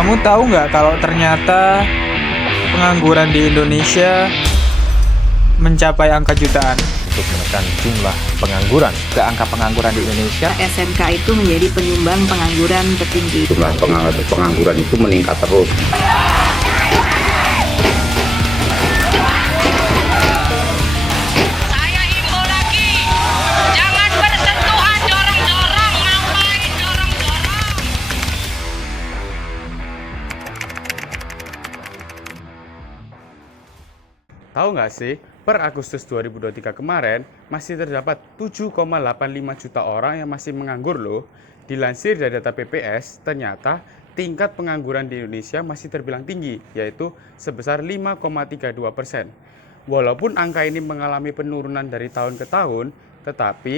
Kamu tahu nggak kalau ternyata pengangguran di Indonesia mencapai angka jutaan? Untuk menekan jumlah pengangguran. Angka pengangguran di Indonesia, SMK itu menjadi penyumbang pengangguran tertinggi. Jumlah pengangguran itu meningkat terus. Saya himbau lagi, jangan bersentuhan dorong-dorong, ngapain dorong-dorong? Tahu nggak sih, per Agustus 2023 kemarin masih terdapat 7,85 juta orang yang masih menganggur loh. Dilansir dari data BPS, ternyata tingkat pengangguran di Indonesia masih terbilang tinggi, yaitu sebesar 5,32%. Walaupun angka ini mengalami penurunan dari tahun ke tahun, tetapi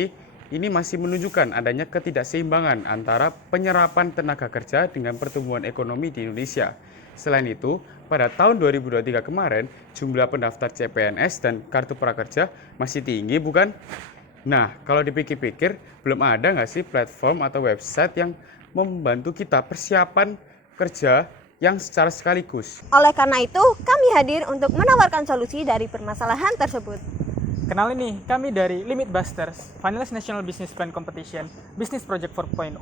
ini masih menunjukkan adanya ketidakseimbangan antara penyerapan tenaga kerja dengan pertumbuhan ekonomi di Indonesia. Selain itu, pada tahun 2023 kemarin, jumlah pendaftar CPNS dan kartu prakerja masih tinggi, bukan? Nah, kalau dipikir-pikir, belum ada nggak sih platform atau website yang membantu kita persiapan kerja yang secara sekaligus? Oleh karena itu, kami hadir untuk menawarkan solusi dari permasalahan tersebut. Kenalin nih, kami dari Limit Busters, Finalist National Business Plan Competition, Business Project 4.0,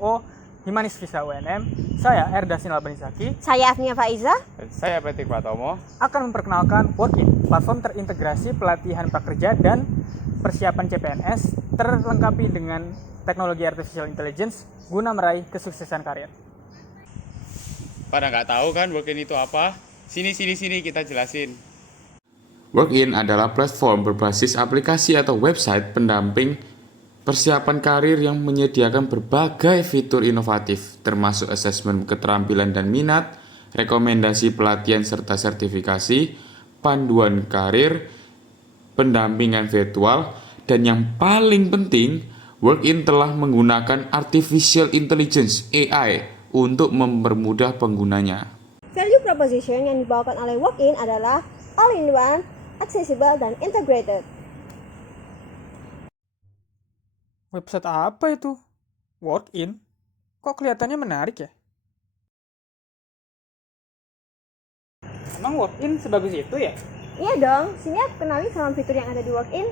Himanis Visa UNM. Saya Erda Sinalbanisaki. Saya Afnia Faiza. Dan saya Patrick Pratomo. Akan memperkenalkan Workin, platform terintegrasi pelatihan prakerja dan persiapan CPNS terlengkapi dengan teknologi artificial intelligence guna meraih kesuksesan karir. Pada nggak tahu kan Workin itu apa? Sini kita jelasin. Workin adalah platform berbasis aplikasi atau website pendamping persiapan karir yang menyediakan berbagai fitur inovatif, termasuk asesmen keterampilan dan minat, rekomendasi pelatihan serta sertifikasi, panduan karir, pendampingan virtual, dan yang paling penting, Workin telah menggunakan Artificial Intelligence (AI) untuk mempermudah penggunanya. Value proposition yang dibawakan oleh Workin adalah all-in-one, accessible, dan integrated. Website apa itu? Workin? Kok kelihatannya menarik ya? Emang Workin sebagus itu ya? Iya dong, sini aku kenalin sama fitur yang ada di Workin.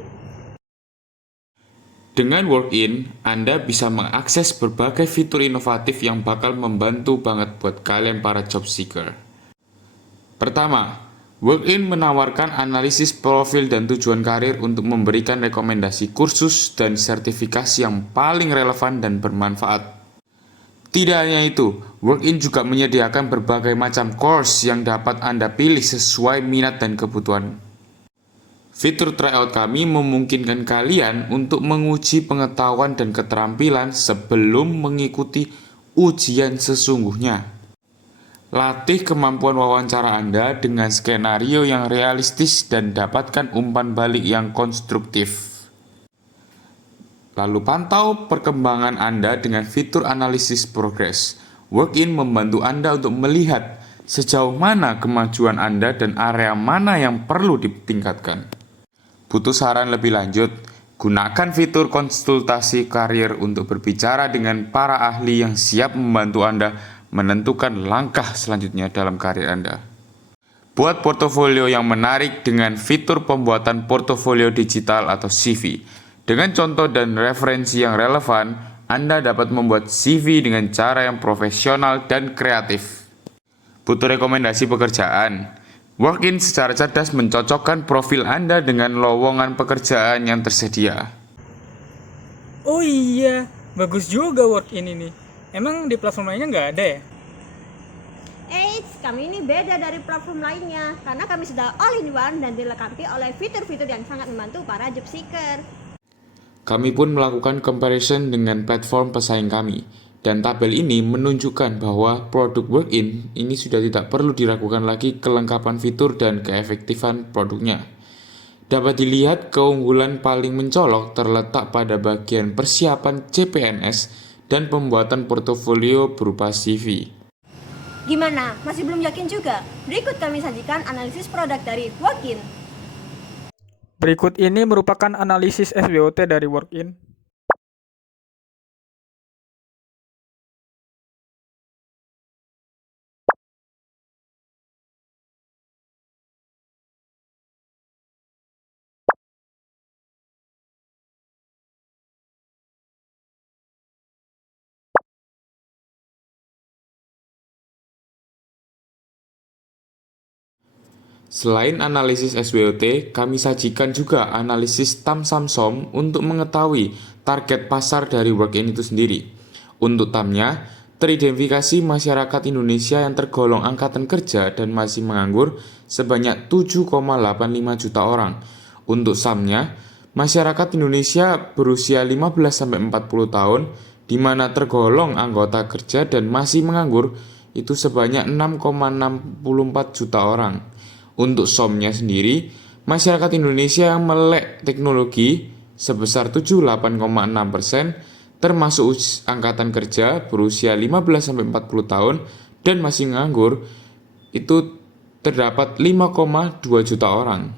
Dengan Workin, Anda bisa mengakses berbagai fitur inovatif yang bakal membantu banget buat kalian para job seeker. Pertama, Workin menawarkan analisis profil dan tujuan karir untuk memberikan rekomendasi kursus dan sertifikasi yang paling relevan dan bermanfaat. Tidak hanya itu, Workin juga menyediakan berbagai macam course yang dapat Anda pilih sesuai minat dan kebutuhan. Fitur tryout kami memungkinkan kalian untuk menguji pengetahuan dan keterampilan sebelum mengikuti ujian sesungguhnya. Latih kemampuan wawancara Anda dengan skenario yang realistis dan dapatkan umpan balik yang konstruktif. Lalu pantau perkembangan Anda dengan fitur analisis progres. Workin membantu Anda untuk melihat sejauh mana kemajuan Anda dan area mana yang perlu ditingkatkan. Butuh saran lebih lanjut? Gunakan fitur konsultasi karir untuk berbicara dengan para ahli yang siap membantu Anda menentukan langkah selanjutnya dalam karir Anda. Buat portofolio yang menarik dengan fitur pembuatan portofolio digital atau CV. Dengan contoh dan referensi yang relevan, Anda dapat membuat CV dengan cara yang profesional dan kreatif. Butuh rekomendasi pekerjaan? Workin secara cerdas mencocokkan profil Anda dengan lowongan pekerjaan yang tersedia. Oh iya, bagus juga Workin ini. Emang di platform lainnya nggak ada ya? Eits, kami ini beda dari platform lainnya karena kami sudah all-in-one dan dilengkapi oleh fitur-fitur yang sangat membantu para job seeker. Kami pun melakukan comparison dengan platform pesaing kami, dan tabel ini menunjukkan bahwa produk Workin ini sudah tidak perlu diragukan lagi kelengkapan fitur dan keefektifan produknya. Dapat dilihat keunggulan paling mencolok terletak pada bagian persiapan CPNS dan pembuatan portofolio berupa CV. Gimana? Masih belum yakin juga? Berikut kami sajikan analisis produk dari Workin. Berikut ini merupakan analisis SWOT dari Workin. Selain analisis SWOT, kami sajikan juga analisis TAM Samsom untuk mengetahui target pasar dari Workin itu sendiri. Untuk TAM-nya, teridentifikasi masyarakat Indonesia yang tergolong angkatan kerja dan masih menganggur sebanyak 7,85 juta orang. Untuk SAM-nya, masyarakat Indonesia berusia 15-40 tahun di mana tergolong anggota kerja dan masih menganggur itu sebanyak 6,64 juta orang. Untuk SOM-nya sendiri, masyarakat Indonesia yang melek teknologi sebesar 78,6%, termasuk angkatan kerja berusia 15-40 tahun dan masih menganggur, itu terdapat 5,2 juta orang.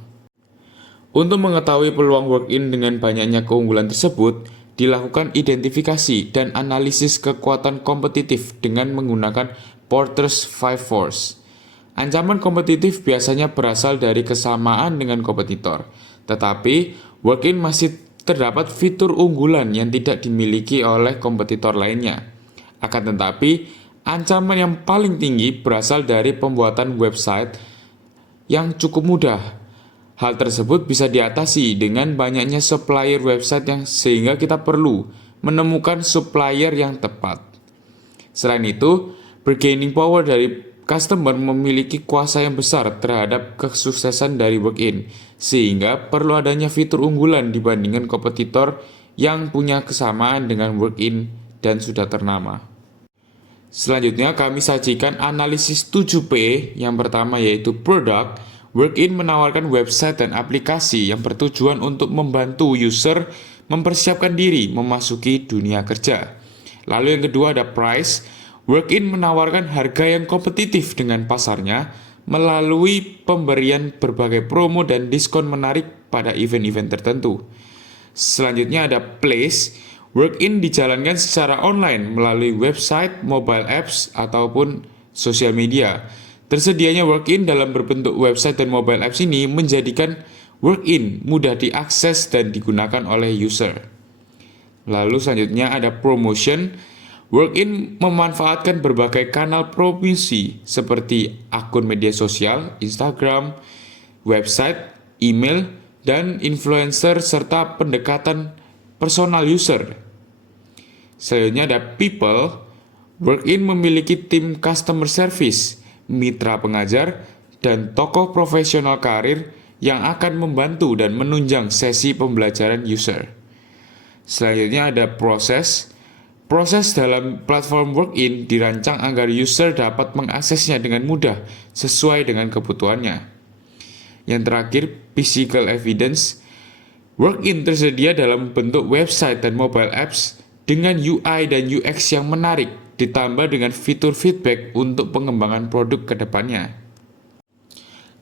Untuk mengetahui peluang work-in dengan banyaknya keunggulan tersebut, dilakukan identifikasi dan analisis kekuatan kompetitif dengan menggunakan Porter's Five Force. Ancaman kompetitif biasanya berasal dari kesamaan dengan kompetitor, tetapi work-in masih terdapat fitur unggulan yang tidak dimiliki oleh kompetitor lainnya. Akan tetapi, ancaman yang paling tinggi berasal dari pembuatan website yang cukup mudah. Hal tersebut bisa diatasi dengan banyaknya supplier website yang sehingga kita perlu menemukan supplier yang tepat. Selain itu, bargaining power dari customer memiliki kuasa yang besar terhadap kesuksesan dari work-in, sehingga perlu adanya fitur unggulan dibandingkan kompetitor yang punya kesamaan dengan work-in dan sudah ternama. Selanjutnya kami sajikan analisis 7P, yang pertama yaitu Product. Work-in menawarkan website dan aplikasi yang bertujuan untuk membantu user mempersiapkan diri memasuki dunia kerja. Lalu yang kedua ada Price. Work-in menawarkan harga yang kompetitif dengan pasarnya melalui pemberian berbagai promo dan diskon menarik pada event-event tertentu. Selanjutnya ada Place. Work-in dijalankan secara online melalui website, mobile apps, ataupun sosial media. Tersedianya work-in dalam berbentuk website dan mobile apps ini menjadikan work-in mudah diakses dan digunakan oleh user. Lalu selanjutnya ada Promotion. Work-in memanfaatkan berbagai kanal promosi seperti akun media sosial, Instagram, website, email, dan influencer serta pendekatan personal user. Selanjutnya ada People. Work-in memiliki tim customer service, mitra pengajar, dan tokoh profesional karir yang akan membantu dan menunjang sesi pembelajaran user. Selanjutnya ada Proses. Proses dalam platform work-in dirancang agar user dapat mengaksesnya dengan mudah sesuai dengan kebutuhannya. Yang terakhir, Physical Evidence. Work-in tersedia dalam bentuk website dan mobile apps dengan UI dan UX yang menarik, ditambah dengan fitur feedback untuk pengembangan produk ke depannya.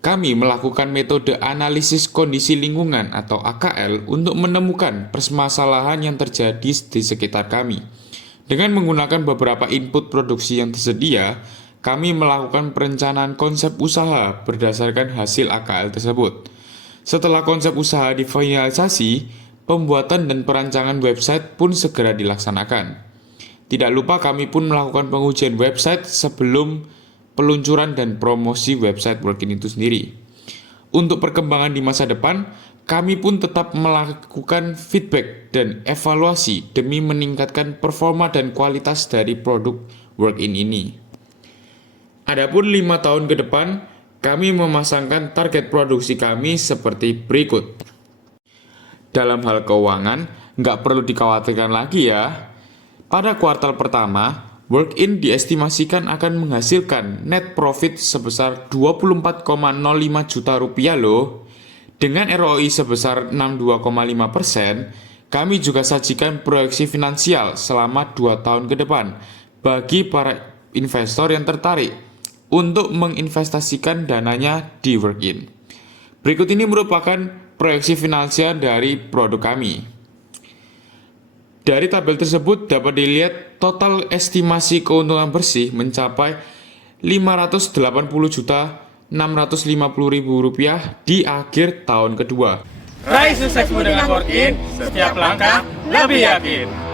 Kami melakukan metode analisis kondisi lingkungan atau AKL untuk menemukan permasalahan yang terjadi di sekitar kami. Dengan menggunakan beberapa input produksi yang tersedia, kami melakukan perencanaan konsep usaha berdasarkan hasil AKL tersebut. Setelah konsep usaha difinalisasi, pembuatan dan perancangan website pun segera dilaksanakan. Tidak lupa kami pun melakukan pengujian website sebelum peluncuran dan promosi website work-in itu sendiri. Untuk perkembangan di masa depan, kami pun tetap melakukan feedback dan evaluasi demi meningkatkan performa dan kualitas dari produk work-in ini. Adapun 5 tahun ke depan, kami memasangkan target produksi kami seperti berikut. Dalam hal keuangan, nggak perlu dikhawatirkan lagi ya. Pada kuartal pertama, work-in diestimasikan akan menghasilkan net profit sebesar 24,05 juta rupiah loh. Dengan ROI sebesar 62,5%, kami juga sajikan proyeksi finansial selama 2 tahun ke depan bagi para investor yang tertarik untuk menginvestasikan dananya di work-in. Berikut ini merupakan proyeksi finansial dari produk kami. Dari tabel tersebut dapat dilihat total estimasi keuntungan bersih mencapai Rp580.650.000 di akhir tahun kedua. Raih suksesmu dengan work-in, setiap langkah lebih yakin.